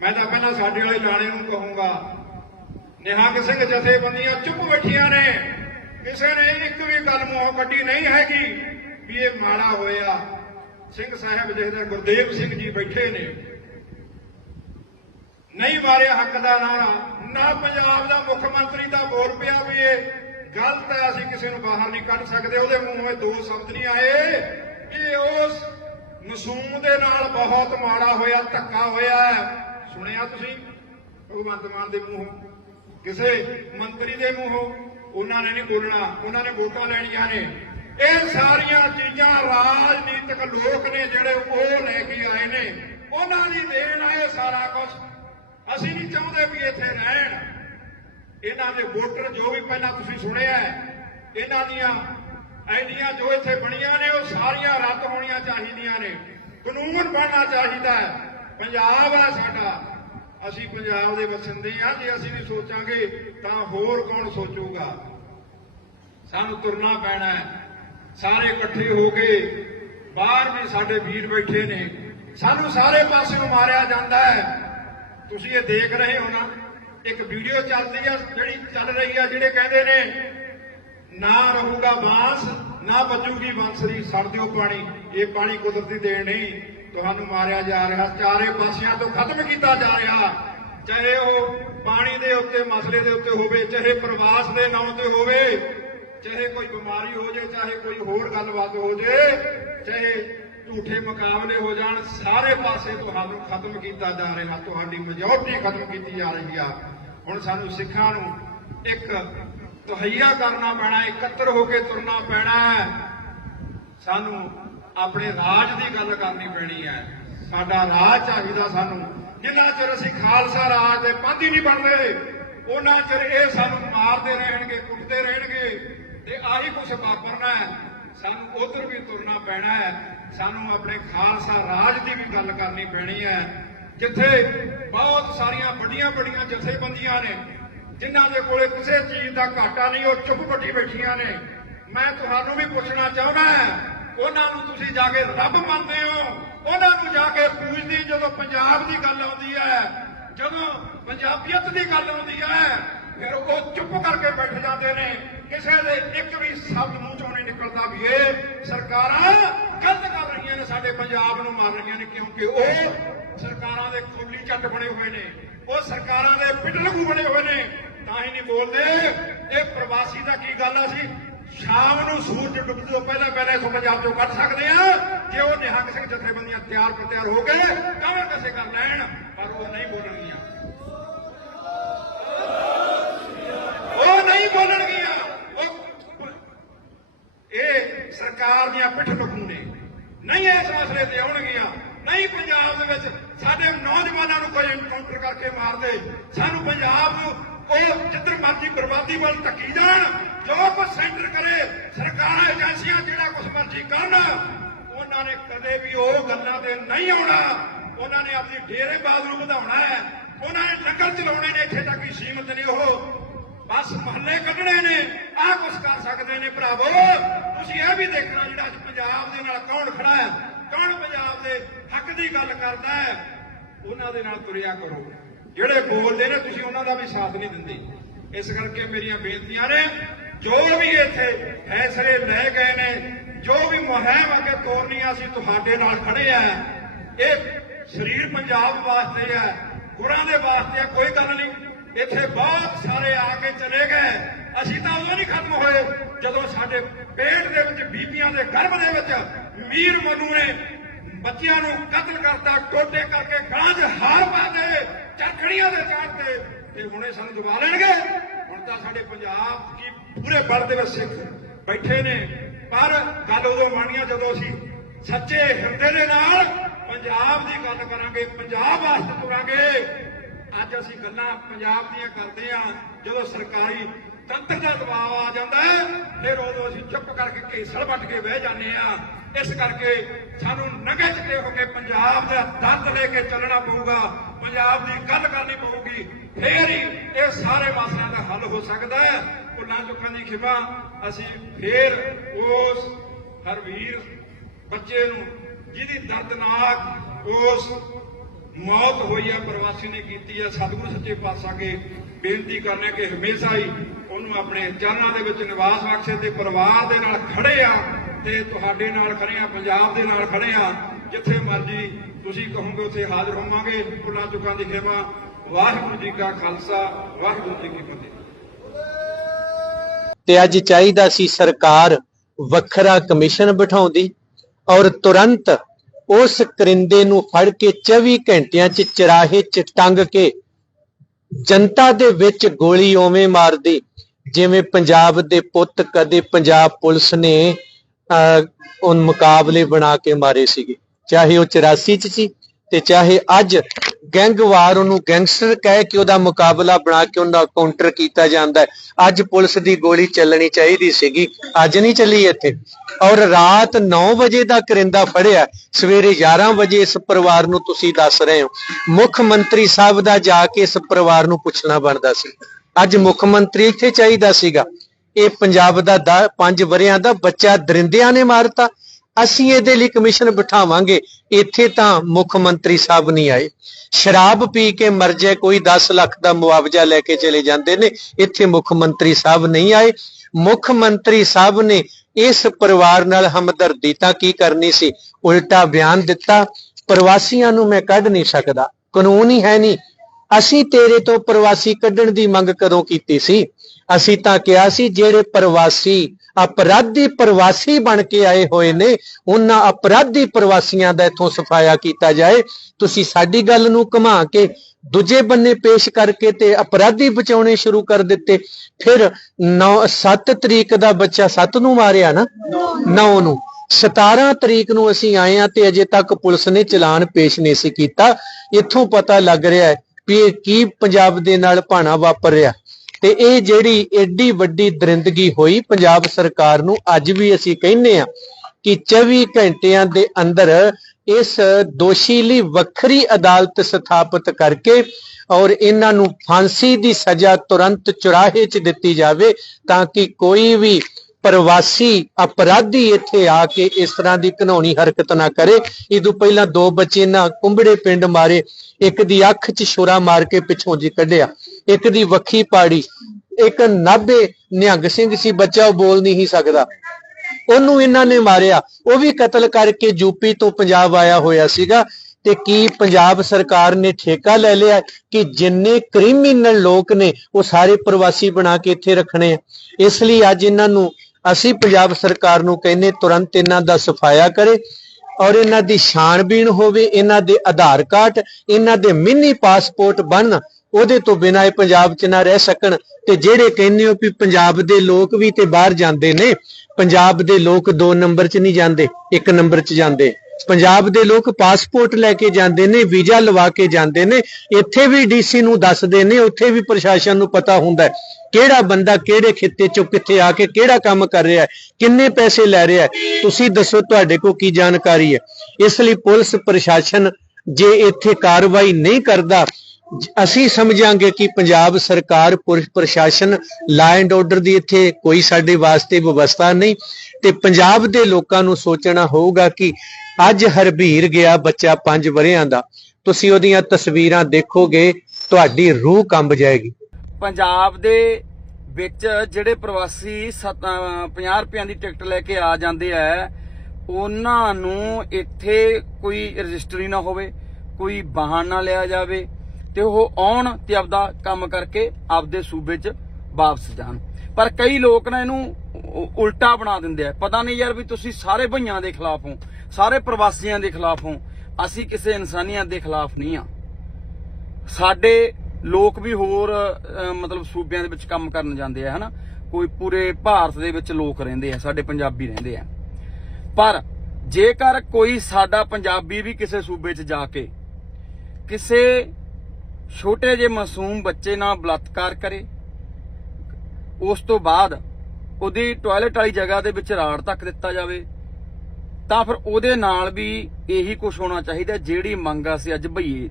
ਮੈਂ ਤਾਂ ਪਹਿਲਾਂ ਸਾਡੇ ਵਾਲੇ ਲਾਣੇ ਨੂੰ ਕਹੂੰਗਾ। ਨਿਹੰਗ ਸਿੰਘ ਜਥੇਬੰਦੀਆਂ ਚੁੱਪ ਬੈਠੀਆਂ ਨੇ। ਕਿਸੇ ਨੇ ਇੱਕ ਵੀ ਗੱਲ ਮੂੰਹੋਂ ਕੱਢੀ ਨਹੀਂ ਹੈਗੀ ਵੀ ਇਹ ਮਾੜਾ ਹੋਇਆ। ਸਿੰਘ ਸਾਹਿਬ ਜਿਹਦੇ ਗੁਰਦੇਵ ਸਿੰਘ ਜੀ ਬੈਠੇ ਨੇ। ਨਹੀਂ ਮਾਰਿਆ ਹੱਕ ਦਾ ਨਾਰਾ ਨਾ ਪੰਜਾਬ ਦਾ ਮੁੱਖ ਮੰਤਰੀ ਦਾ ਬੋਲ ਪਿਆ ਵੀ ਇਹ ਗਲਤ ਹੈ, ਅਸੀਂ ਕਿਸੇ ਨੂੰ ਬਾਹਰ ਨਹੀਂ ਕੱਢ ਸਕਦੇ। ਉਹਦੇ ਮੂੰਹੋਂ ਦੋ ਸ਼ਬਦ ਨਹੀਂ ਆਏ ਕਿ ਉਸ ਮਸੂਮ ਦੇ ਨਾਲ ਬਹੁਤ ਮਾੜਾ ਹੋਇਆ, ਧੱਕਾ ਹੋਇਆ। ਸੁਣਿਆ ਤੁਸੀਂ? ਭਗਵੰਤ ਮਾਨ ਦੇ ਮੂੰਹੋਂ। ਕਿਸੇ ਮੰਤਰੀ ਦੇ ਮੂੰਹੋਂ ਉਹਨਾਂ ਨੇ ਨਹੀਂ ਬੋਲਣਾ, ਉਹਨਾਂ ਨੇ ਵੋਟਾਂ ਲੈਣੀਆਂ ਨੇ। ਇਹ ਸਾਰੀਆਂ ਚੀਜ਼ਾਂ ਰਾਜਨੀਤਿਕ ਲੋਕ ਨੇ ਜਿਹੜੇ ਉਹ ਲੈ ਕੇ ਆਏ ਨੇ। ਉਹਨਾਂ ਦੀ ਦੇਣ ਆ ਇਹ ਸਾਰਾ ਕੁਝ ਅਸੀਂ ਨਹੀਂ ਚਾਹੁੰਦੇ ਵੀ ਇੱਥੇ ਰਹਿਣ। ਇਹਨਾਂ ਦੇ ਵੋਟਰ ਜੋ ਵੀ ਪਹਿਲਾਂ ਤੁਸੀਂ ਸੁਣਿਆ ਇਹਨਾਂ ਦੀਆਂ ਐਡੀਆਂ ਜੋ ਇੱਥੇ ਬਣੀਆਂ ਨੇ, ਉਹ ਸਾਰੀਆਂ ਰੱਦ ਹੋਣੀਆਂ ਚਾਹੀਦੀਆਂ ਨੇ। ਕਾਨੂੰਨ ਬਣਨਾ ਚਾਹੀਦਾ ਹੈ। ਪੰਜਾਬ ਆ ਸਾਡਾ। ਅਸੀਂ ਪੰਜਾਬ ਦੇ ਵਸਿੰਦੇ ਆ ਜੇ ਅਸੀਂ ਨਹੀਂ ਸੋਚਾਂਗੇ, ਤਾਂ ਹੋਰ ਕੌਣ ਸੋਚੂਗਾ? ਸਾਨੂੰ ਤੁਰਨਾ ਪੈਣਾ ਹੈ। ਸਾਰੇ ਇਕੱਠੇ ਹੋ ਕੇ ਬਾਹਰ ਵੀ ਸਾਡੇ ਵੀਰ ਬੈਠੇ ਨੇ। ਸਾਨੂੰ ਸਾਰੇ ਪਾਸੇ ਨੂੰ ਮਾਰਿਆ ਜਾਂਦਾ ਹੈ। ਤੁਸੀਂ ਇਹ ਦੇਖ ਰਹੇ ਹੋ ਨਾ, ਇੱਕ ਵੀਡੀਓ ਚੱਲਦੀ ਆ, ਜਿਹੜੀ ਚੱਲ ਰਹੀ ਆ, ਜਿਹੜੇ ਕਹਿੰਦੇ ਨੇ, ਨਾ ਰਹੂਗਾ ਬਾਂਸ, ਨਾ ਬਚੂਗੀ ਬਾਂਸਰੀ ਸੜ ਦਿਓ ਪਾਣੀ। ਇਹ ਪਾਣੀ ਕੁਦਰਤੀ ਦੇਣ ਨਹੀਂ। ਤੁਹਾਨੂੰ ਮਾਰਿਆ ਜਾ ਰਿਹਾ। ਚਾਰੇ ਪਾਸਿਆਂ ਤੋਂ ਖਤਮ ਕੀਤਾ ਜਾ ਰਿਹਾ। ਚਾਹੇ ਉਹ ਪਾਣੀ ਦੇ ਉੱਤੇ, ਮਸਲੇ ਦੇ ਉੱਤੇ ਹੋਵੇ, ਚਾਹੇ ਪ੍ਰਵਾਸ ਦੇ ਨਾਂ ਤੇ ਹੋਵੇ, ਚਾਹੇ ਕੋਈ ਬਿਮਾਰੀ ਹੋ ਜਾਏ, ਚਾਹੇ ਕੋਈ ਹੋਰ ਗੱਲਬਾਤ ਹੋ ਜਾਏ, ਚਾਹੇ ਝੂਠੇ ਮੁਕਾਬਲੇ ਹੋ ਜਾਣ, ਸਾਰੇ ਪਾਸੇ ਤੁਹਾਨੂੰ ਖਤਮ ਕੀਤਾ ਜਾ ਰਿਹਾ। ਤੁਹਾਡੀ ਮੈਜੋਰਟੀ ਖਤਮ ਕੀਤੀ ਜਾ ਰਹੀ ਆ। ਹੁਣ ਸਾਨੂੰ ਸਿੱਖਾਂ ਨੂੰ ਇੱਕ ਤਹਈਆ ਕਰਨਾ ਪੈਣਾ, ਇਕੱਤਰ ਹੋ ਕੇ ਤੁਰਨਾ ਪੈਣਾ ਸਾਨੂੰ ਆਪਣੇ ਰਾਜ ਦੀ ਗੱਲ ਕਰਨੀ ਪੈਣੀ ਹੈ। ਸਾਡਾ ਰਾਜ ਚਾਹੀਦਾ ਸਾਨੂੰ। ਜਿੰਨਾ ਚਿਰ ਅਸੀਂ ਖਾਲਸਾ ਰਾਜ ਦੇ ਪਾਂਧੀ ਨਹੀਂ ਬਣਦੇ ਉਹਨਾਂ ਚਿਰ ਇਹ ਸਾਨੂੰ ਮਾਰਦੇ ਰਹਿਣਗੇ, ਕੁੱਟਦੇ ਰਹਿਣਗੇ। ਤੇ ਆਹੀ ਕੁਝ ਵਾਪਰਨਾ ਹੈ। ਸਾਨੂੰ ਉਧਰ ਵੀ ਤੁਰਨਾ ਪੈਣਾ ਹੈ। ਸਾਨੂੰ ਆਪਣੇ ਖਾਲਸਾ ਰਾਜ ਦੀ ਵੀ ਗੱਲ ਕਰਨੀ ਪੈਣੀ ਹੈ। ਜਿੱਥੇ ਬਹੁਤ ਸਾਰੀਆਂ ਵੱਡੀਆਂ ਵੱਡੀਆਂ ਜਥੇਬੰਦੀਆਂ ਨੇ, ਜਿਨ੍ਹਾਂ ਦੇ ਕੋਲੇ ਕਿਸੇ ਚੀਜ਼ ਦਾ ਘਾਟਾ ਨਹੀਂ, ਉਹ ਚੁੱਪ ਬੱਟੀ ਬੈਠੀਆਂ ਨੇ। ਮੈਂ ਤੁਹਾਨੂੰ ਵੀ ਪੁੱਛਣਾ ਚਾਹੁੰਦਾ ਉਹਨਾਂ ਨੂੰ ਤੁਸੀਂ ਜਾ ਕੇ ਰੱਬ ਮੰਨਦੇ ਹੋ। ਉਹਨਾਂ ਨੂੰ ਜਾ ਕੇ ਪੂਜਦੀ, ਜਦੋਂ ਪੰਜਾਬ ਦੀ ਗੱਲ ਆਉਂਦੀ ਹੈ, ਜਦੋਂ ਪੰਜਾਬੀਅਤ ਦੀ ਗੱਲ ਆਉਂਦੀ ਹੈ, ਫਿਰ ਉਹ ਚੁੱਪ ਕਰਕੇ ਬੈਠ ਜਾਂਦੇ ਨੇ। ਕਿਸੇ ਦੇ ਇੱਕ ਵੀ ਸ਼ਬਦ ਮੂੰਹ ਚੋਂ ਨਹੀਂ ਨਿਕਲਦਾ ਵੀ ਇਹ ਸਰਕਾਰਾਂ ਗਲਤ ਕਰ ਰਹੀਆਂ ਨੇ, ਸਾਡੇ ਪੰਜਾਬ ਨੂੰ ਮਾਰ ਰਹੀਆਂ ਨੇ, ਕਿਉਂਕਿ ਉਹ ਸਰਕਾਰਾਂ ਦੇ ਖੋਲੀ ਚੱਟ ਬਣੇ ਹੋਏ ਨੇ। ਉਹ ਸਰਕਾਰਾਂ ਦੇ ਪਿੱਟਲਗੂ ਬਣੇ ਹੋਏ ਨੇ। ਤਾਂ ਹੀ ਨਹੀਂ ਬੋਲਦੇ। ਇਹ ਪ੍ਰਵਾਸੀ ਦਾ ਕੀ ਗੱਲ ਆ ਸੀ? ਸ਼ਾਮ ਨੂੰ ਸੂਰਜ ਡੁੱਬਣ ਤੋਂ ਪਹਿਲਾਂ ਪਹਿਲਾਂ ਇਥੋਂ ਪੰਜਾਬ ਤੋਂ ਕੱਢ ਸਕਦੇ ਆ। ਜੇ ਉਹ ਨਿਹੰਗ ਸਿੰਘ ਜਥੇਬੰਦੀਆਂ ਤਿਆਰ ਪ੍ਰਤਿਆਰ ਹੋ ਗਏ ਕਵੇਂ ਕਸੇ ਕਰ ਲੈਣ, ਪਰ ਉਹ ਨਹੀਂ ਬੋਲਣਗੀਆਂ। ਉਹ ਨਹੀਂ ਬੋਲਣਗੀਆਂ। ਇਹ ਸਰਕਾਰ ਦੀਆਂ ਪਿੱਠ ਪਖੂ ਨੇ। ਨਹੀਂ ਇਸ ਮਸਲੇ ਤੇ ਆਉਣਗੀਆਂ। ਨਹੀਂ ਪੰਜਾਬ ਦੇ ਵਿੱਚ ਸਾਡੇ ਨੌਜਵਾਨਾਂ ਨੂੰ ਕੋਈ ਐਨਕਾਊਂਟਰ ਕਰਕੇ ਮਾਰਦੇ ਸਾਨੂੰ ਪੰਜਾਬ ਨੂੰ ਉਹ ਜਿੱਧਰ ਮਰਜ਼ੀ ਬਰਬਾਦੀ ਵੱਲ ਧੱਕੀ ਜਾਣ ਜੋ ਕੁਛ ਸੈਂਟਰ ਕਰੇ। ਸਰਕਾਰ ਏਜੰਸੀਆਂ ਜਿਹੜਾ ਕੁਛ ਮਰਜ਼ੀ ਕਰਨ, ਉਹਨਾਂ ਨੇ ਕਦੇ ਵੀ ਉਹ ਗੱਲਾਂ ਤੇ ਨਹੀਂ ਆਉਣਾ। ਉਹਨਾਂ ਨੇ ਆਪਣੀ ਡੇਰੇਬਾਜ਼ ਨੂੰ ਵਧਾਉਣਾ ਹੈ। ਉਹਨਾਂ ਨੇ ਲੰਗਰ ਚਲਾਉਣੇ ਨੇ, ਇੱਥੇ ਤੱਕ ਹੀ ਸੀਮਤ ਨੇ ਉਹ। ਬਸ ਮਹੱਲੇ ਕੱਢਣੇ ਨੇ। ਆਹ ਕੁਛ ਕਰ ਸਕਦੇ ਨੇ ਭਰਾਵੋ। ਤੁਸੀਂ ਇਹ ਵੀ ਦੇਖਣਾ ਜਿਹੜਾ ਅੱਜ ਪੰਜਾਬ ਦੇ ਨਾਲ ਕੌਣ ਖੜਾ ਹੈ। ਕੌਣ ਪੰਜਾਬ ਦੇ ਹੱਕ ਦੀ ਗੱਲ ਕਰਦਾ ਹੈ। ਉਹਨਾਂ ਦੇ ਨਾਲ ਤੁਰਿਆ ਕਰੋ। ਜਿਹੜੇ ਬੋਲਦੇ ਨੇ, ਤੁਸੀਂ ਉਹਨਾਂ ਦਾ ਵੀ ਸਾਥ ਨਹੀਂ ਦਿੰਦੇ। ਇਸ ਕਰਕੇ ਮੇਰੀਆਂ ਬੇਨਤੀਆਂ ਨੇ, ਜੋ ਵੀ ਇੱਥੇ ਫੈਸਲੇ ਲੈ ਗਏ ਨੇ, ਜੋ ਵੀ ਮੁਹਿੰਮ ਅੱਗੇ ਤੋਰਨੀ ਆ ਅਸੀਂ ਤੁਹਾਡੇ ਨਾਲ ਖੜੇ ਆ, ਇਹ ਸਰੀਰ ਪੰਜਾਬ ਵਾਸਤੇ ਹੈ ਗੁਰਾਂ ਦੇ ਵਾਸਤੇ ਹੈ ਕੋਈ ਗੱਲ ਨਹੀਂ। ਇੱਥੇ ਬਹੁਤ ਸਾਰੇ ਆ ਕੇ ਚਲੇ ਗਏ। ਅਸੀਂ ਤਾਂ ਉਦੋਂ ਨਹੀਂ ਖਤਮ ਹੋਏ, ਜਦੋਂ ਸਾਡੇ ਪੇਟ ਦੇ ਵਿੱਚ, ਬੀਬੀਆਂ ਦੇ ਗਰਭ ਦੇ ਵਿੱਚ ਮੀਰ ਮਨੂ ਨੇ ਬੱਚਿਆਂ ਨੂੰ ਕਤਲ ਕਰਤਾ ਟੋਟੇ ਕਰਕੇ ਗਾਂ ਹਾਰ ਪਾ ਦੇ ਚਰਖੜੀਆਂ ਦੇ ਚਾੜਤੇ ਤੇ ਹੁਣੇ ਸਾਨੂੰ ਦਬਾ ਲੈਣਗੇ। ਹੁਣ ਤਾਂ ਸਾਡੇ ਪੰਜਾਬ ਕੀ ਪੂਰੇ ਬਲ ਦੇ ਵਿੱਚ ਸਿੱਖ ਬੈਠੇ ਨੇ। ਪਰ ਗੱਲ ਉਦੋਂ ਬਣੀਆਂ ਜਦੋਂ ਅਸੀਂ ਸੱਚੇ ਹਿਰਦੇ ਦੇ ਨਾਲ ਪੰਜਾਬ ਦੀ ਗੱਲ ਕਰਾਂਗੇ, ਪੰਜਾਬ ਵਾਸਤੇ ਤੁਰਾਂਗੇ। ਅੱਜ ਅਸੀਂ ਗੱਲਾਂ ਪੰਜਾਬ ਦੀਆਂ ਕਰਦੇ ਆ, ਜਦੋਂ ਸਰਕਾਰੀ ਤੰਤਰ ਦਾ ਦਬਾਅ ਆ ਜਾਂਦਾ ਹੈ। ਫਿਰ ਉਦੋਂ ਅਸੀਂ ਚੁੱਪ ਕਰਕੇ ਕੇਸਲ ਵੱਟ ਕੇ ਬਹਿ ਜਾਂਦੇ ਆ ਇਸ ਕਰਕੇ ਸਾਨੂੰ ਨਗੇ ਚਕੇ ਹੋ ਕੇ ਪੰਜਾਬ ਦਾ ਦੰਦ ਲੈ ਕੇ ਚੱਲਣਾ ਪਊਗਾ। ਪੰਜਾਬ ਦੀ ਗੱਲ ਕਰਨੀ ਪਊਗੀ। ਫੇਰ ਹੀ ਇਹ ਸਾਰੇ ਮਸਲਿਆਂ ਦਾ ਹੱਲ ਹੋ ਸਕਦਾ ਹੈ। ਭੁੱਲਾਂ ਚੁੱਕਾਂ ਦੀ ਖਿਮਾ ਅਸੀਂ ਫੇਰ ਉਸ ਹਰਵੀਰ ਬੱਚੇ ਨੂੰ ਜਿਹਦੀ ਦਰਦਨਾਕ ਉਸ ਮੌਤ ਹੋਈ ਆ, ਪ੍ਰਵਾਸੀ ਨੇ ਕੀਤੀ ਆ, ਸਤਿਗੁਰੂ ਸੱਚੇ ਪਾਤਸ਼ਾਹ ਅੱਗੇ ਬੇਨਤੀ ਕਰਨੇ ਕਿ ਹਮੇਸ਼ਾ ਹੀ ਉਹਨੂੰ ਆਪਣੇ ਚਰਨਾਂ ਦੇ ਵਿੱਚ ਨਿਵਾਸ ਬਖਸ਼ੇ ਤੇ ਪਰਿਵਾਰ ਦੇ ਨਾਲ ਖੜੇ ਆ ਤੇ ਤੁਹਾਡੇ ਨਾਲ ਖੜੇ ਆ, ਪੰਜਾਬ ਦੇ ਨਾਲ ਖੜੇ ਆ, ਜਿੱਥੇ ਮਰਜ਼ੀ ਤੁਸੀਂ ਕਹੋਗੇ ਉੱਥੇ ਹਾਜ਼ਰ ਹੋਵਾਂਗੇ। ਭੁੱਲਾਂ ਚੁੱਕਾਂ ਦੀ ਖੇਮਾ। ਵਾਹਿਗੁਰੂ ਜੀ ਕਾ ਖਾਲਸਾ, ਵਾਹਿਗੁਰੂ ਜੀ ਕੀ ਫਤਿਹ। ਤੇ ਅੱਜ ਚਾਹੀਦਾ ਸੀ ਸਰਕਾਰ ਵੱਖਰਾ ਕਮਿਸ਼ਨ ਬਿਠਾਉਂਦੀ ਔਰ ਤੁਰੰਤ ਉਸ ਕਰਿੰਦੇ ਨੂੰ ਫੜ ਕੇ 24 ਘੰਟਿਆਂ 'ਚ ਚਰਾਹੇ 'ਚ ਟੰਗ ਕੇ ਜਨਤਾ ਦੇ ਵਿੱਚ ਗੋਲੀ ਓਵੇਂ ਮਾਰਦੀ ਜਿਵੇਂ ਪੰਜਾਬ ਦੇ ਪੁੱਤ ਕਦੇ ਪੰਜਾਬ ਪੁਲਿਸ ਨੇ ਅਹ, ਉਹ ਮੁਕਾਬਲੇ ਬਣਾ ਕੇ ਮਾਰੇ ਸੀਗੇ। ਚਾਹੇ ਉਹ 84 ਚ ਸੀ ਤੇ ਚਾਹੇ ਅੱਜ ਗੈਂਗਵਾਰ ਉਹਨੂੰ ਗੈਂਗਸਟਰ ਕਹਿ ਕੇ ਉਹਦਾ ਮੁਕਾਬਲਾ ਬਣਾ ਕੇ ਉਹਦਾ ਕਾਊਂਟਰ ਕੀਤਾ ਜਾਂਦਾ ਹੈ। ਅੱਜ ਪੁਲਿਸ ਦੀ ਗੋਲੀ ਚੱਲਣੀ ਚਾਹੀਦੀ ਸੀਗੀ, ਅੱਜ ਨਹੀਂ ਚੱਲੀ ਇੱਥੇ। ਔਰ ਰਾਤ 9 ਵਜੇ ਦਾ ਕਰਿੰਦਾ ਫੜਿਆ, ਸਵੇਰੇ 11 ਵਜੇ ਇਸ ਪਰਿਵਾਰ ਨੂੰ ਤੁਸੀਂ ਦੱਸ ਰਹੇ ਹੋ। ਮੁੱਖ ਮੰਤਰੀ ਸਾਹਿਬ ਦਾ ਜਾ ਕੇ ਇਸ ਪਰਿਵਾਰ ਨੂੰ ਪੁੱਛਣਾ ਬਣਦਾ ਸੀ। ਅੱਜ ਮੁੱਖ ਮੰਤਰੀ ਇੱਥੇ ਚਾਹੀਦਾ ਸੀਗਾ। ਇਹ ਪੰਜਾਬ ਦਾ ਦਾ, ਪੰਜ ਵਰਿਆਂ ਦਾ ਬੱਚਾ ਦਰਿੰਦਿਆਂ ਨੇ ਮਾਰਤਾ ਅਸੀਂ ਇਹਦੇ ਲਈ ਕਮਿਸ਼ਨ ਬਿਠਾਵਾਂਗੇ। ਇੱਥੇ ਤਾਂ ਮੁੱਖ ਮੰਤਰੀ ਸਾਹਿਬ ਨਹੀਂ ਆਏ। ਸ਼ਰਾਬ ਪੀ ਕੇ ਮਰ ਜਾਏ, ਕੋਈ 10 ਲੱਖ ਦਾ ਮੁਆਵਜ਼ਾ ਲੈ ਕੇ ਚਲੇ ਜਾਂਦੇ ਨੇ, ਇੱਥੇ ਮੁੱਖ ਮੰਤਰੀ ਸਾਹਿਬ ਨਹੀਂ ਆਏ। ਮੁੱਖ ਮੰਤਰੀ ਸਾਹਿਬ ਨੇ ਇਸ ਪਰਿਵਾਰ ਨਾਲ ਹਮਦਰਦੀ ਤਾਂ ਕੀ ਕਰਨੀ ਸੀ? ਉਲਟਾ ਬਿਆਨ ਦਿੱਤਾ, ਪ੍ਰਵਾਸੀਆਂ ਨੂੰ ਮੈਂ ਕੱਢ ਨਹੀਂ ਸਕਦਾ, ਕਾਨੂੰਨ ਹੀ ਹੈ ਨਹੀਂ। ਅਸੀਂ ਤੇਰੇ ਤੋਂ ਪ੍ਰਵਾਸੀ ਕੱਢਣ ਦੀ ਮੰਗ ਕਦੋਂ ਕੀਤੀ ਸੀ? ਅਸੀਂ ਤਾਂ ਕਿਹਾ ਸੀ, ਜਿਹੜੇ ਪ੍ਰਵਾਸੀ ਅਪਰਾਧੀ ਪ੍ਰਵਾਸੀ ਬਣ ਕੇ ਆਏ ਹੋਏ ਨੇ। ਉਹਨਾਂ ਅਪਰਾਧੀ ਪ੍ਰਵਾਸੀਆਂ ਦਾ ਇਥੋਂ ਸਫਾਇਆ ਕੀਤਾ ਜਾਏ। ਤੁਸੀਂ ਸਾਡੀ ਗੱਲ ਨੂੰ ਘੁਮਾ ਕੇ ਦੂਜੇ ਬੰਨੇ ਪੇਸ਼ ਕਰਕੇ ਤੇ ਅਪਰਾਧੀ ਬਚਾਉਣੇ ਸ਼ੁਰੂ ਕਰ ਦਿੱਤੇ। ਫਿਰ 9 7 ਤਰੀਕ ਦਾ ਬੱਚਾ 7 ਨੂੰ ਮਾਰਿਆ ਨਾ? 9 ਨੂੰ। 17 ਤਰੀਕ ਨੂੰ ਅਸੀਂ ਆਏ ਆ ਤੇ ਅਜੇ ਤੱਕ ਪੁਲਿਸ ਨੇ ਚਲਾਨ ਪੇਸ਼ ਨਹੀਂ ਸੀ ਕੀਤਾ। ਇੱਥੋਂ ਪਤਾ ਲੱਗ ਰਿਹਾ ਹੈ ਵੀ ਕੀ ਪੰਜਾਬ ਦੇ ਨਾਲ ਭਾਣਾ ਵਾਪਰ ਰਿਹਾ। ਤੇ ਇਹ ਜਿਹੜੀ ਏਡੀ ਵੱਡੀ ਦਰਿੰਦਗੀ ਹੋਈ ਪੰਜਾਬ ਸਰਕਾਰ ਨੂੰ, ਅੱਜ ਵੀ ਅਸੀਂ ਕਹਿੰਨੇ ਆ ਕਿ 24 ਘੰਟਿਆਂ ਦੇ ਅੰਦਰ ਇਸ ਦੋਸ਼ੀ ਲਈ ਵੱਖਰੀ ਅਦਾਲਤ ਸਥਾਪਿਤ ਕਰਕੇ ਔਰ ਇਹਨਾਂ ਨੂੰ ਫਾਂਸੀ ਦੀ ਸਜ਼ਾ ਤੁਰੰਤ ਚੁਰਾਹੇ 'ਚ ਦਿੱਤੀ ਜਾਵੇ ਤਾਂ ਕਿ ਕੋਈ ਵੀ ਪ੍ਰਵਾਸੀ ਅਪਰਾਧੀ ਇੱਥੇ ਆ ਕੇ ਇਸ ਤਰ੍ਹਾਂ ਦੀ ਘਨੌਣੀ ਹਰਕਤ ਨਾ ਕਰੇ। ਇਦੋਂ ਪਹਿਲਾਂ ਦੋ ਬੱਚੇ ਨਾ ਕੁੰਬੜੇ ਪਿੰਡ ਮਾਰੇ, ਇੱਕ ਦੀ ਅੱਖ 'ਚ ਛੁਰਾ ਮਾਰ ਕੇ ਪਿੱਛੋਂ ਜੀ ਕੱਢਿਆ। ਇੱਕ ਦੀ ਵੱਖੀ ਪਾੜੀ, ਇੱਕ ਨਾਭੇ ਨਿਹੰਗ ਸਿੰਘ ਸੀ, ਬੱਚਾ ਉਹ ਬੋਲ ਨਹੀਂ ਸਕਦਾ। ਉਹਨੂੰ ਇਹਨਾਂ ਨੇ ਮਾਰਿਆ। ਉਹ ਵੀ ਕਤਲ ਕਰਕੇ ਯੂਪੀ ਤੋਂ ਪੰਜਾਬ ਆਇਆ ਹੋਇਆ ਸੀਗਾ ਤੇ ਕੀ ਪੰਜਾਬ ਸਰਕਾਰ ਨੇ ਠੇਕਾ ਲੈ ਲਿਆ ਕਿ ਜਿੰਨੇ ਕ੍ਰਿਮੀਨਲ ਲੋਕ ਨੇ, ਉਹ ਸਾਰੇ ਪ੍ਰਵਾਸੀ ਬਣਾ ਕੇ ਇੱਥੇ ਰੱਖਣੇ ਆ। ਇਸ ਲਈ ਅੱਜ ਇਹਨਾਂ ਨੂੰ ਅਸੀਂ ਪੰਜਾਬ ਸਰਕਾਰ ਨੂੰ ਕਹਿੰਨੇ ਤੁਰੰਤ ਇਹਨਾਂ ਦਾ ਸਫਾਇਆ ਕਰੇ ਔਰ ਇਹਨਾਂ ਦੀ ਛਾਣਬੀਣ ਹੋਵੇ, ਇਹਨਾਂ ਦੇ ਆਧਾਰ ਕਾਰਡ, ਇਹਨਾਂ ਦੇ ਮਿੰਨੀ ਪਾਸਪੋਰਟ ਬਣਨ। ਉਹਦੇ ਤੋਂ ਬਿਨਾਂ ਇਹ ਪੰਜਾਬ 'ਚ ਨਾ ਰਹਿ ਸਕਣ। ਤੇ ਜਿਹੜੇ ਕਹਿੰਦੇ ਹੋ ਵੀ ਪੰਜਾਬ ਦੇ ਲੋਕ ਵੀ ਤੇ ਬਾਹਰ ਜਾਂਦੇ ਨੇ, ਪੰਜਾਬ ਦੇ ਲੋਕ ਦੋ ਨੰਬਰ 'ਚ ਨਹੀਂ ਜਾਂਦੇ, ਇੱਕ ਨੰਬਰ 'ਚ ਜਾਂਦੇ। ਪੰਜਾਬ ਦੇ ਲੋਕ ਪਾਸਪੋਰਟ ਲੈ ਕੇ ਜਾਂਦੇ ਨੇ, ਵੀਜ਼ਾ ਲਵਾ ਕੇ ਜਾਂਦੇ ਨੇ, ਇੱਥੇ ਵੀ ਡੀਸੀ ਨੂੰ ਦੱਸਦੇ ਨੇ, ਉੱਥੇ ਵੀ ਪ੍ਰਸ਼ਾਸਨ ਨੂੰ ਪਤਾ ਹੁੰਦਾ ਕਿਹੜਾ ਬੰਦਾ ਕਿਹੜੇ ਖਿੱਤੇ ਚੋਂ ਕਿੱਥੇ ਆ ਕੇ ਕਿਹੜਾ ਕੰਮ ਕਰ ਰਿਹਾ ਹੈ, ਕਿੰਨੇ ਪੈਸੇ ਲੈ ਰਿਹਾ ਹੈ। ਤੁਸੀਂ ਦੱਸੋ ਤੁਹਾਡੇ ਕੋਲ ਕੀ ਜਾਣਕਾਰੀ ਹੈ। ਇਸ ਲਈ ਪੁਲਿਸ ਪ੍ਰਸ਼ਾਸਨ ਜੇ ਇੱਥੇ ਕਾਰਵਾਈ ਨਹੀਂ ਕਰਦਾ ਅਸੀਂ ਸਮਝਾਂਗੇ ਕਿ ਪੰਜਾਬ ਸਰਕਾਰ ਪੁਲਿਸ ਪ੍ਰਸ਼ਾਸਨ ਲਾ ਐਂਡ ਆਰਡਰ ਦੀ ਇੱਥੇ ਕੋਈ ਸਾਡੇ ਵਾਸਤੇ ਵਿਵਸਥਾ ਨਹੀਂ ਤੇ ਪੰਜਾਬ ਦੇ ਲੋਕਾਂ ਨੂੰ ਸੋਚਣਾ ਹੋਊਗਾ ਕਿ ਅੱਜ ਹਰਬੀਰ ਗਿਆ ਬੱਚਾ 5 ਵਰਿਆਂ ਦਾ। ਤੁਸੀਂ ਉਹਦੀਆਂ ਤਸਵੀਰਾਂ ਦੇਖੋਗੇ, ਤੁਹਾਡੀ ਰੂਹ ਕੰਬ ਜਾਏਗੀ। ਪੰਜਾਬ ਦੇ ਵਿੱਚ ਜਿਹੜੇ ਪ੍ਰਵਾਸੀ 50 ਰੁਪਈਆਂ ਦੀ ਟਿਕਟ ਲੈ ਕੇ ਆ ਜਾਂਦੇ ਆ, ਉਹਨਾਂ ਨੂੰ ਇੱਥੇ ਕੋਈ ਰਜਿਸਟਰੀ ਨਾ ਹੋਵੇ, ਕੋਈ ਬਹਾਨਾ ਲਿਆ ਜਾਵੇ ਤੇ ਉਹ ਆਉਣ ਤੇ ਆਪਦਾ ਕੰਮ ਕਰਕੇ ਆਪਦੇ ਸੂਬੇ 'ਚ ਵਾਪਸ ਜਾਣ। ਪਰ ਕਈ ਲੋਕ ਨਾ ਇਹਨੂੰ ਉਲਟਾ ਬਣਾ ਦਿੰਦੇ ਆ। ਪਤਾ ਨਹੀਂ ਯਾਰ ਵੀ ਤੁਸੀਂ ਸਾਰੇ ਭਈਆਂ ਦੇ ਖਿਲਾਫ ਹੋ, ਸਾਰੇ ਪ੍ਰਵਾਸੀਆਂ ਦੇ ਖਿਲਾਫ ਹੋ। ਅਸੀਂ ਕਿਸੇ ਇਨਸਾਨੀਅਤ ਦੇ ਖਿਲਾਫ ਨਹੀਂ ਆ। ਸਾਡੇ ਲੋਕ ਵੀ ਹੋਰ ਮਤਲਬ ਸੂਬਿਆਂ ਦੇ ਵਿੱਚ ਕੰਮ ਕਰਨ ਜਾਂਦੇ ਆ, ਹਨਾ? ਕੋਈ ਪੂਰੇ ਭਾਰਤ ਦੇ ਵਿੱਚ ਲੋਕ ਰਹਿੰਦੇ ਆ, ਸਾਡੇ ਪੰਜਾਬੀ ਰਹਿੰਦੇ ਆ। ਪਰ ਜੇਕਰ ਕੋਈ ਸਾਡਾ ਪੰਜਾਬੀ ਵੀ ਕਿਸੇ ਸੂਬੇ 'ਚ ਜਾ ਕੇ ਕਿਸੇ ਛੋਟੇ ਜਿਹੇ ਮਾਸੂਮ ਬੱਚੇ ਨਾਲ ਬਲਾਤਕਾਰ ਕਰੇ। ਉਸ ਤੋਂ ਬਾਅਦ ਉਹਦੀ ਟਾਇਲਟ ਵਾਲੀ ਜਗ੍ਹਾ ਦੇ ਵਿੱਚ ਰਾੜ ਤੱਕ ਦਿੱਤਾ ਜਾਵੇ, ਤਾਂ ਫਿਰ ਉਹਦੇ ਨਾਲ ਵੀ ਇਹੀ ਕੁਝ ਹੋਣਾ ਚਾਹੀਦਾ ਜਿਹੜੀ ਮੰਗ ਅਸੀਂ ਅੱਜ ਭਈਏ,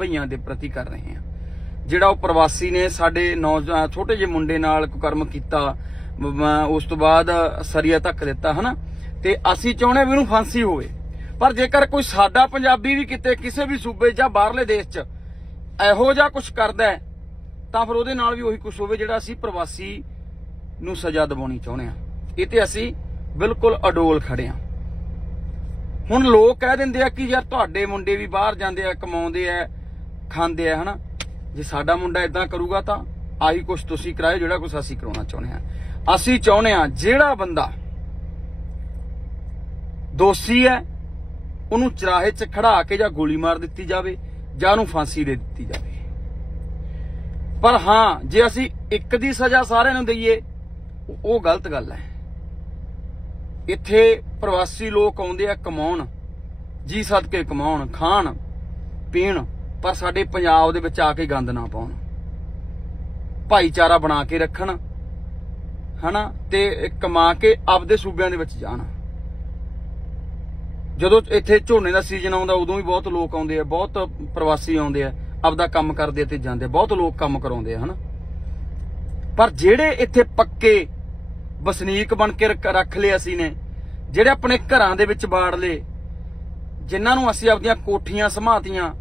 ਭਈਆਂ ਦੇ ਪ੍ਰਤੀ ਕਰ ਰਹੇ ਹਾਂ। ਜਿਹੜਾ ਉਹ ਪ੍ਰਵਾਸੀ ਨੇ ਸਾਡੇ ਨੌਜਵਾਨ, ਛੋਟੇ ਜਿਹੇ ਮੁੰਡੇ ਨਾਲ ਕੁਕਰਮ ਕੀਤਾ ਉਸ ਤੋਂ ਬਾਅਦ ਸਰੀਆ ਤੱਕ ਦਿੱਤਾ, ਹਨਾ? ਤੇ ਅਸੀਂ ਚਾਹੁੰਦੇ ਵੀ ਉਹਨੂੰ ਫਾਂਸੀ ਹੋਵੇ। ਪਰ ਜੇਕਰ ਕੋਈ ਸਾਡਾ ਪੰਜਾਬੀ ਵੀ ਕਿਤੇ, ਕਿਸੇ ਵੀ ਸੂਬੇ ਜਾਂ ਬਾਹਰਲੇ ਦੇਸ਼ 'ਚ ਇਹੋ ਜਿਹਾ ਕੁਝ ਕਰਦਾ ਹੈ, ਤਾਂ ਫਿਰ ਉਹਦੇ ਨਾਲ ਵੀ ਉਹੀ ਕੁਝ ਹੋਵੇ ਜਿਹੜਾ ਅਸੀਂ ਪ੍ਰਵਾਸੀ ਨੂੰ ਸਜ਼ਾ ਦਿਵਾਉਣੀ ਚਾਹੁੰਦੇ ਆ ਇਹ ਤੇ ਅਸੀਂ ਬਿਲਕੁਲ ਅਡੋਲ ਖੜੇ ਆ ਹੁਣ ਲੋਕ ਕਹਿ ਦਿੰਦੇ ਆ ਕਿ ਯਾਰ ਤੁਹਾਡੇ ਮੁੰਡੇ ਵੀ ਬਾਹਰ ਜਾਂਦੇ ਆ, ਕਮਾਉਂਦੇ ਆ, ਖਾਂਦੇ ਆ, ਹਨਾ? ਜੇ ਸਾਡਾ ਮੁੰਡਾ ਇਦਾਂ ਕਰੂਗਾ ਤਾਂ ਆਹੀ ਕੁਝ ਤੁਸੀਂ ਕਰਾਇਓ, ਜਿਹੜਾ ਕੁਝ ਅਸੀਂ ਕਰਾਉਣਾ ਚਾਹੁੰਦੇ ਆ ਅਸੀਂ ਚਾਹੁੰਦੇ ਆ ਜਿਹੜਾ ਬੰਦਾ ਦੋਸ਼ੀ ਹੈ, ਉਹਨੂੰ ਚਰਾਹੇ 'ਚ ਖੜਾ ਕੇ ਜਾਂ ਗੋਲੀ ਮਾਰ ਦਿੱਤੀ ਜਾਵੇ ਜਾਂ ਉਹਨੂੰ ਫਾਂਸੀ ਦੇ ਦਿੱਤੀ ਜਾਵੇ। ਪਰ ਹਾਂ, ਜੇ ਅਸੀਂ ਇੱਕ ਦੀ ਸਜ਼ਾ ਸਾਰਿਆਂ ਨੂੰ ਦਈਏ, ਉਹ- ਗਲਤ ਗੱਲ ਹੈ। ਇੱਥੇ ਪ੍ਰਵਾਸੀ ਲੋਕ ਆਉਂਦੇ ਆ, ਕਮਾਉਣ। ਜੀ ਸਦਕੇ ਕਮਾਉਣ, ਖਾਣ, ਪੀਣ, ਪਰ ਸਾਡੇ ਪੰਜਾਬ ਦੇ ਵਿੱਚ ਆ ਕੇ ਗੰਦ ਨਾ ਪਾਉਣ। ਭਾਈਚਾਰਾ ਬਣਾ ਕੇ ਰੱਖਣ, ਹਨਾ? ਤੇ ਕਮਾ ਕੇ ਆਪਦੇ ਸੂਬਿਆਂ ਦੇ ਵਿੱਚ ਜਾਣ। ਜਦੋਂ ਇੱਥੇ ਝੋਨੇ ਦਾ ਸੀਜ਼ਨ ਆਉਂਦਾ, ਉਦੋਂ ਵੀ ਬਹੁਤ ਲੋਕ ਆਉਂਦੇ ਆ, ਬਹੁਤ ਪ੍ਰਵਾਸੀ ਆਉਂਦੇ ਆ, ਆਪਦਾ ਕੰਮ ਕਰਦੇ ਤੇ ਜਾਂਦੇ ਬਹੁਤ ਲੋਕ ਕੰਮ ਕਰਾਉਂਦੇ ਆ, ਹਨਾ? ਪਰ ਜਿਹੜੇ ਇੱਥੇ ਪੱਕੇ ਵਸਨੀਕ ਬਣ ਕੇ ਰੱਖ- ਰੱਖ ਲਏ ਅਸੀਂ ਨੇ, ਜਿਹੜੇ ਆਪਣੇ ਘਰਾਂ ਦੇ ਵਿੱਚ ਬਾੜ ਲਏ, ਜਿਨ੍ਹਾਂ ਨੂੰ ਅਸੀਂ ਆਪਦੀਆਂ ਕੋਠੀਆਂ ਸਮਾਤੀਆਂ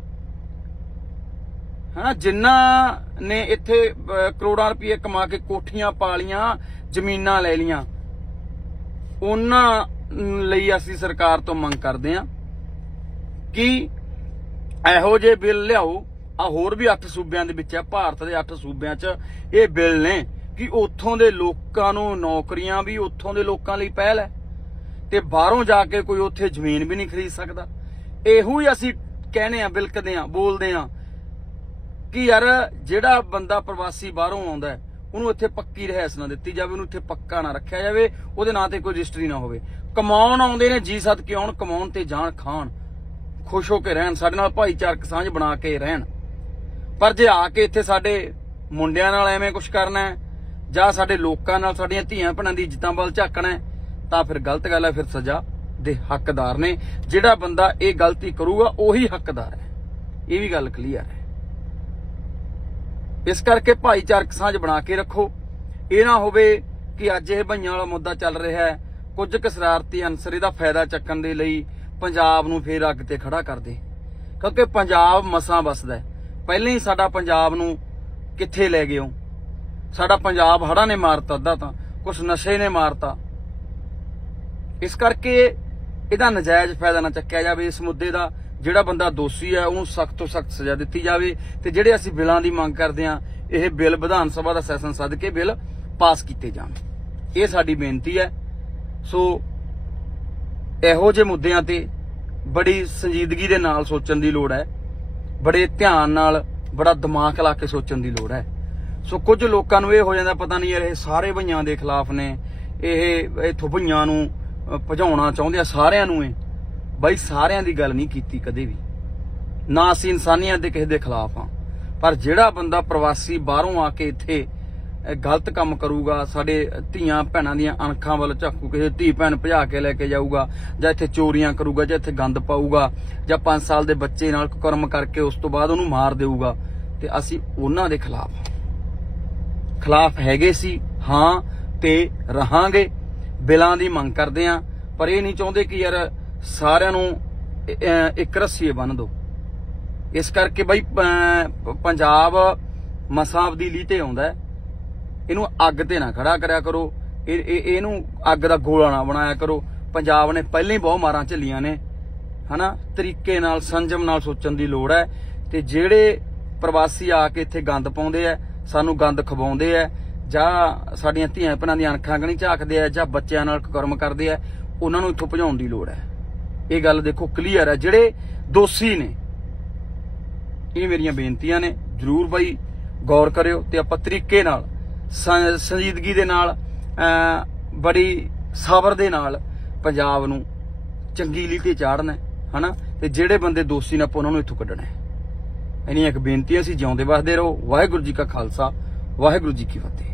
ਹਨਾ? ਜਿਨ੍ਹਾਂ ਨੇ ਇੱਥੇ ਕਰੋੜਾਂ ਰੁਪਏ ਕਮਾ ਕੇ ਕੋਠੀਆਂ ਪਾਲੀਆਂ, ਜ਼ਮੀਨਾਂ ਲੈ ਲੀਆਂ ਉਹਨਾਂ ਲਈ ਅਸੀਂ ਸਰਕਾਰ ਤੋਂ ਮੰਗ ਕਰਦੇ ਹਾਂ ਕਿ ਇਹੋ ਜਿਹੇ ਬਿੱਲ ਲਿਆਓ। ਆ ਹੋਰ ਵੀ 8 ਸੂਬਿਆਂ ਦੇ ਵਿੱਚ ਹੈ। ਭਾਰਤ ਦੇ 8 ਸੂਬਿਆਂ 'ਚ ਇਹ ਬਿੱਲ ਨੇ ਕਿ ਉੱਥੋਂ ਦੇ ਲੋਕਾਂ ਨੂੰ ਨੌਕਰੀਆਂ ਵੀ ਉੱਥੋਂ ਦੇ ਲੋਕਾਂ ਲਈ ਪਹਿਲ ਹੈ ਤੇ ਬਾਹਰੋਂ ਜਾ ਕੇ ਕੋਈ ਉੱਥੇ ਜ਼ਮੀਨ ਵੀ ਨਹੀਂ ਖਰੀਦ ਸਕਦਾ। ਇਹੋ ਹੀ ਅਸੀਂ ਕਹਿੰਦੇ ਆ ਬਿਲਕਦੇ ਆ ਬੋਲਦੇ ਆ ਕਿ ਯਾਰ ਜਿਹੜਾ ਬੰਦਾ ਪ੍ਰਵਾਸੀ ਬਾਹਰੋਂ ਆਉਂਦਾ ਹੈ, ਉਹਨੂੰ ਇੱਥੇ ਪੱਕੀ ਰਹਿਸ ਨਾ ਦਿੱਤੀ ਜਾਵੇ, ਉਹਨੂੰ ਇੱਥੇ ਪੱਕਾ ਨਾ ਰੱਖਿਆ ਜਾਵੇ, ਉਹਦੇ ਨਾਂ ਤੇ ਕੋਈ ਰਜਿਸਟਰੀ ਨਾ ਹੋਵੇ। ਕਮਾਉਣ ਆਉਂਦੇ ਨੇ, ਜੀ ਸਦ ਕੇ ਆਉਣ, ਕਮਾਉਣ ਤੇ ਜਾਣ, ਖਾਣ। ਖੁਸ਼ ਹੋ ਕੇ ਰਹਿਣ, ਸਾਡੇ ਨਾਲ ਭਾਈਚਾਰਕ ਸਾਂਝ ਬਣਾ ਕੇ ਰਹਿਣ। ਪਰ ਜੇ ਆ ਕੇ ਇੱਥੇ ਸਾਡੇ ਮੁੰਡਿਆਂ ਨਾਲ ਐਵੇਂ ਕੁਝ ਕਰਨਾ ਜਾਂ ਸਾਡੇ ਲੋਕਾਂ ਨਾਲ ਸਾਡੀਆਂ ਧੀਆਂ ਭੈਣਾਂ ਦੀ ਇੱਜ਼ਤਾਂ ਵੱਲ ਝਾਕਣਾ ਤਾਂ ਫਿਰ ਗਲਤ ਗੱਲ ਹੈ, ਫਿਰ ਸਜ਼ਾ ਦੇ ਹੱਕਦਾਰ ਨੇ। ਜਿਹੜਾ ਬੰਦਾ ਇਹ ਗਲਤੀ ਕਰੂਗਾ, ਉਹੀ ਹੱਕਦਾਰ ਹੈ। ਇਹ ਵੀ ਗੱਲ ਕਲੀਅਰ ਹੈ। ਇਸ ਕਰਕੇ ਭਾਈਚਾਰਕ ਸਾਂਝ ਬਣਾ ਕੇ ਰੱਖੋ। ਇਹ ਨਾ ਹੋਵੇ ਕਿ ਅੱਜ ਇਹ ਭਈਆਂ ਵਾਲਾ ਮੁੱਦਾ ਚੱਲ ਰਿਹਾ ਹੈ। ਕੁਝ ਕੁ ਸ਼ਰਾਰਤੀ ਅਨਸਰ ਇਹਦਾ ਫਾਇਦਾ ਚੱਕਣ ਦੇ ਲਈ ਪੰਜਾਬ ਨੂੰ ਫੇਰ ਅੱਗ ਤੇ ਖੜਾ ਕਰਦੇ ਕਿਉਂਕਿ ਪੰਜਾਬ ਮਸਾਂ ਵਸਦਾ ਪਹਿਲਾਂ ਹੀ ਸਾਡਾ ਪੰਜਾਬ ਨੂੰ ਕਿੱਥੇ ਲੈ ਗਏ ਹੋ? ਸਾਡਾ ਪੰਜਾਬ ਹੜ੍ਹਾਂ ਨੇ ਮਾਰਤਾ, ਅੱਧਾ ਤਾਂ। ਕੁਝ ਨਸ਼ੇ ਨੇ ਮਾਰਤਾ। ਇਸ ਕਰਕੇ ਇਹਦਾ ਨਜਾਇਜ਼ ਫਾਇਦਾ ਨਾ ਚੱਕਿਆ ਜਾਵੇ ਇਸ ਮੁੱਦੇ ਦਾ। ਜਿਹੜਾ ਬੰਦਾ ਦੋਸ਼ੀ ਹੈ ਉਹਨੂੰ ਸਖਤ ਤੋਂ ਸਖਤ ਸਜ਼ਾ ਦਿੱਤੀ ਜਾਵੇ ਤੇ ਜਿਹੜੇ ਅਸੀਂ ਬਿੱਲਾਂ ਦੀ ਮੰਗ ਕਰਦੇ ਹਾਂ, ਇਹ ਬਿੱਲ ਵਿਧਾਨ ਸਭਾ ਦਾ ਸੈਸ਼ਨ ਸੱਦ ਕੇ ਬਿੱਲ ਪਾਸ ਕੀਤੇ ਜਾਣ। ਇਹ ਸਾਡੀ ਬੇਨਤੀ ਹੈ। ਸੋ ਇਹੋ ਜਿਹੇ ਮੁੱਦਿਆਂ ਤੇ ਬੜੀ ਸੰਜੀਦਗੀ ਦੇ ਨਾਲ ਸੋਚਣ ਦੀ ਲੋੜ ਹੈ। ਬੜੇ ਧਿਆਨ ਨਾਲ, ਬੜਾ ਦਿਮਾਗ ਲਾ ਕੇ ਸੋਚਣ ਦੀ ਲੋੜ ਹੈ। ਸੋ ਕੁਝ ਲੋਕਾਂ ਨੂੰ ਇਹ ਹੋ ਜਾਂਦਾ, ਪਤਾ ਨਹੀਂ ਯਾਰ ਇਹ ਸਾਰੇ ਭਈਆਂ ਦੇ ਖਿਲਾਫ ਨੇ, ਇਹ ਇਥੋਂ ਭਈਆਂ ਨੂੰ ਭਜਾਉਣਾ ਚਾਹੁੰਦੇ ਆ, ਸਾਰਿਆਂ ਨੂੰ ਇਹ। ਬਾਈ, ਸਾਰਿਆਂ ਦੀ ਗੱਲ ਨਹੀਂ ਕੀਤੀ ਕਦੇ ਵੀ। ਨਾ ਅਸੀਂ ਇਨਸਾਨੀਅਤ ਦੇ ਕਿਸੇ ਦੇ ਖਿਲਾਫ ਆ ਪਰ ਜਿਹੜਾ ਬੰਦਾ ਪ੍ਰਵਾਸੀ ਬਾਹਰੋਂ ਆ ਕੇ ਇੱਥੇ ਗਲਤ ਕੰਮ ਕਰੂਗਾ, ਸਾਡੇ ਧੀਆਂ ਭੈਣਾਂ ਦੀਆਂ ਅਣਖਾਂ ਵੱਲ ਝਾਕੂ, ਕਿਸੇ ਧੀ ਭੈਣ ਭਜਾ ਕੇ ਲੈ ਕੇ ਜਾਊਗਾ, ਜਾਂ ਇੱਥੇ ਚੋਰੀਆਂ ਕਰੂਗਾ, ਜਾਂ ਇੱਥੇ ਗੰਦ ਪਾਊਗਾ, ਜਾਂ 5 ਸਾਲ ਦੇ ਬੱਚੇ ਨਾਲ ਕਰਮ ਕਰਕੇ ਉਸ ਤੋਂ ਬਾਅਦ ਉਹਨੂੰ ਮਾਰ ਦੇਊਗਾ, ਤੇ ਅਸੀਂ ਉਹਨਾਂ ਦੇ ਖਿਲਾਫ ਆ ਖਿਲਾਫ ਹੈਗੇ ਸੀ, ਹਾਂ ਤੇ ਰਹਾਂਗੇ, ਬਿਲਾਂ ਦੀ ਮੰਗ ਕਰਦੇ ਆ ਪਰ ਇਹ ਨਹੀਂ ਚਾਹੁੰਦੇ ਕਿ ਯਾਰ ਸਾਰਿਆਂ ਨੂੰ ਇੱਕ ਰੱਸੀਏ ਬੰਨ ਦਿਓ। ਇਸ ਕਰਕੇ ਬਈ ਪੰਜਾਬ ਮਸਾਂ ਦੀ ਲੀਹ ਤੇ ਆਉਂਦਾ ਇਹਨੂੰ ਅੱਗ ਤੇ ਨਾ ਖੜਾ ਕਰਿਆ ਕਰੋ। ਇਹ, ਇਹ- ਇਹਨੂੰ ਅੱਗ ਦਾ ਗੋਲਾ ਨਾ ਬਣਾਇਆ ਕਰੋ। ਪੰਜਾਬ ਨੇ ਪਹਿਲਾਂ ਹੀ ਬਹੁਤ ਮਾਰਾਂ ਝੱਲੀਆਂ ਨੇ। ਹਨਾ? ਤਰੀਕੇ ਨਾਲ, ਸੰਜਮ ਨਾਲ ਸੋਚਣ ਦੀ ਲੋੜ ਹੈ। ਤੇ ਜਿਹੜੇ ਪ੍ਰਵਾਸੀ ਆ ਕੇ ਇੱਥੇ ਗੰਦ ਪਾਉਂਦੇ ਆ, ਸਾਨੂੰ ਗੰਦ ਖਵਾਉਂਦੇ ਆ, ਜਾਂ ਸਾਡੀਆਂ ਧੀਆਂ ਭੈਣਾਂ ਦੀਆਂ ਅੱਖਾਂ ਗਣੀ ਝਾਕਦੇ ਆ, ਜਾਂ ਬੱਚਿਆਂ ਨਾਲ ਕਰਮ ਕਰਦੇ ਆ, ਉਹਨਾਂ ਨੂੰ ਇੱਥੋਂ ਭਜਾਉਣ ਦੀ ਲੋੜ ਹੈ। ਇਹ ਗੱਲ ਦੇਖੋ ਕਲੀਅਰ ਹੈ ਜਿਹੜੇ ਦੋਸ਼ੀ ਨੇ ਇਹ ਮੇਰੀਆਂ ਬੇਨਤੀਆਂ ਨੇ ਜਰੂਰ ਬਾਈ ਗੌਰ ਕਰਿਓ ਤੇ ਆਪਾਂ ਤਰੀਕੇ ਨਾਲ ਸੰਜੀਦਗੀ ਦੇ ਨਾਲ ਬੜੀ ਸਬਰ ਦੇ ਨਾਲ ਪੰਜਾਬ ਨੂੰ ਚੰਗੀ ਲੀਹ ਤੇ ਚਾੜਨਾ ਹੈ, ਹਨਾ? ਤੇ ਜਿਹੜੇ ਬੰਦੇ ਦੋਸ਼ੀ ਨੇ ਆਪਾਂ ਉਹਨਾਂ ਨੂੰ ਇੱਥੋਂ ਕੱਢਣਾ ਹੈ। ਇੰਨੀਆਂ ਇੱਕ ਬੇਨਤੀਆਂ ਸੀ ਜਿਉਂਦੇ ਵਸਦੇ ਰਹੋ। ਵਾਹਿਗੁਰੂ ਜੀ ਕਾ ਖਾਲਸਾ ਵਾਹਿਗੁਰੂ ਜੀ ਕੀ ਫਤਿਹ।